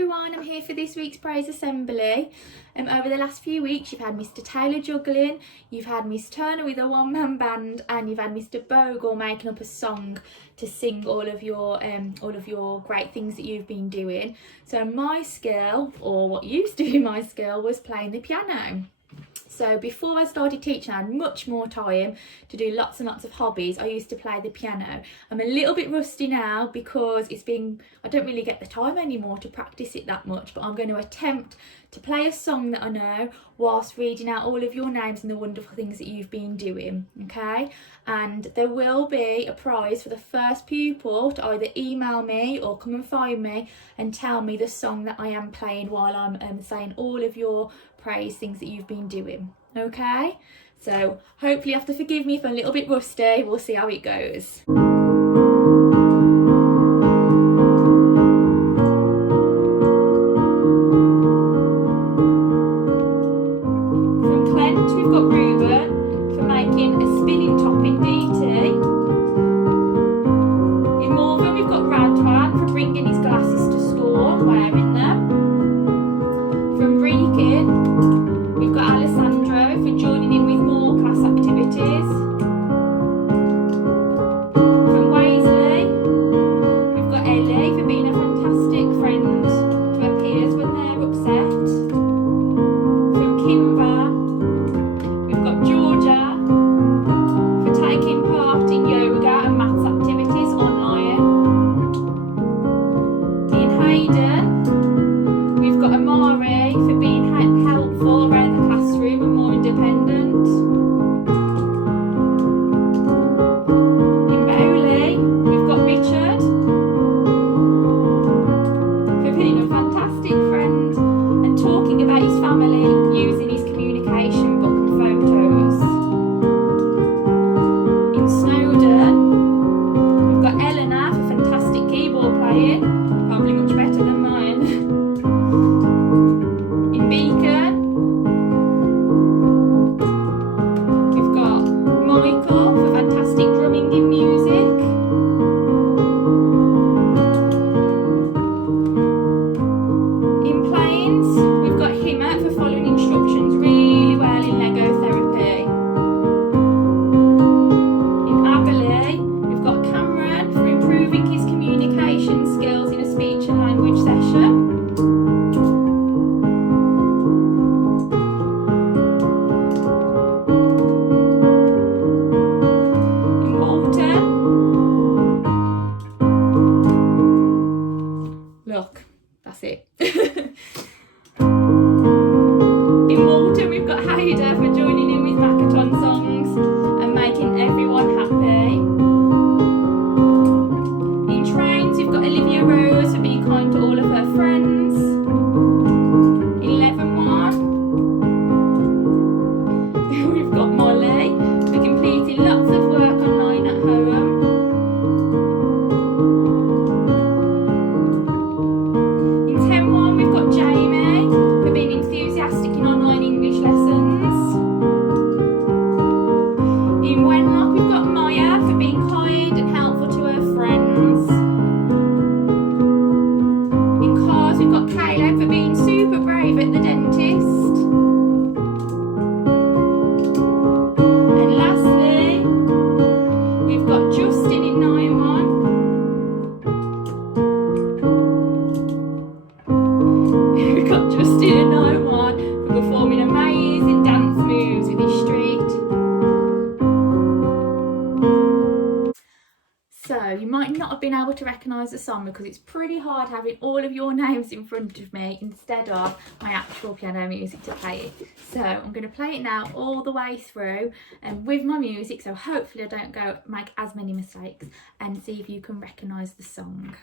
everyone, I'm here for this week's Praise Assembly. Over the last few weeks you've had Mr Taylor juggling, you've had Miss Turner with a one-man band, and you've had Mr Bogle making up a song to sing all of your great things that you've been doing. So my skill, or what used to be my skill, was playing the piano. So before I started teaching, I had much more time to do lots and lots of hobbies. I used to play the piano. I'm a little bit rusty now because I don't really get the time anymore to practice it that much, but I'm going to attempt to play a song that I know whilst reading out all of your names and the wonderful things that you've been doing, okay? And there will be a prize for the first pupil to either email me or come and find me and tell me the song that I am playing while I'm saying all of your praise things that you've been doing, okay? So hopefully you have to forgive me if I'm a little bit rusty. We'll see how it goes. From Clent we've got Ruben for making a spinning top in DT. In Morven we've got Radwan for bringing his glasses to school and wearing them. From Brecon we've got Alessandro for joining in with more class activities. From Waisley, we've got Ellie for being a fantastic friend to her peers when they're upset. From Kimber, we've got Georgia for taking part in yoga and maths activities online. In Hayden, we've got Amari for being helpful around the classroom and more independent. In Bowley, we've got Richard for being a fantastic friend and talking about his family using his communication book and photos. In Snowdon, we've got Eleanor for fantastic keyboard playing, probably much better than mine. In Beacon, we've got Michael for fantastic drumming in music. In Plains, we've got Himmet for following instructions really well in Lego therapy. In Aberley, we've got Cameron for improving his communication skills in a speech and language session. In Walton, look, that's it. In Walton, we've got Haida for joining in with Makaton songs and making everyone happy. In Trains, we've got Olivia Rose for being kind to all of her friends. In Leavenworth, we've got Molly for completing lots of work online at home. In Tenwan, we've got Jamie for being enthusiastic in online English lessons. In Wenlock, we've got Maya for being kind and helpful to her friends. In Cars, we've got Caleb for being super brave at the dentist. And lastly, we've got Justin in 9-1. We've got Justin in 9-1 for performing amazing dance moves with his street. So you might not have been able to recognise the song because it's pretty hard having all of your names in front of me instead of my actual piano music to play it. So I'm going to play it now all the way through and with my music, so hopefully I don't make as many mistakes, and see if you can recognise the song.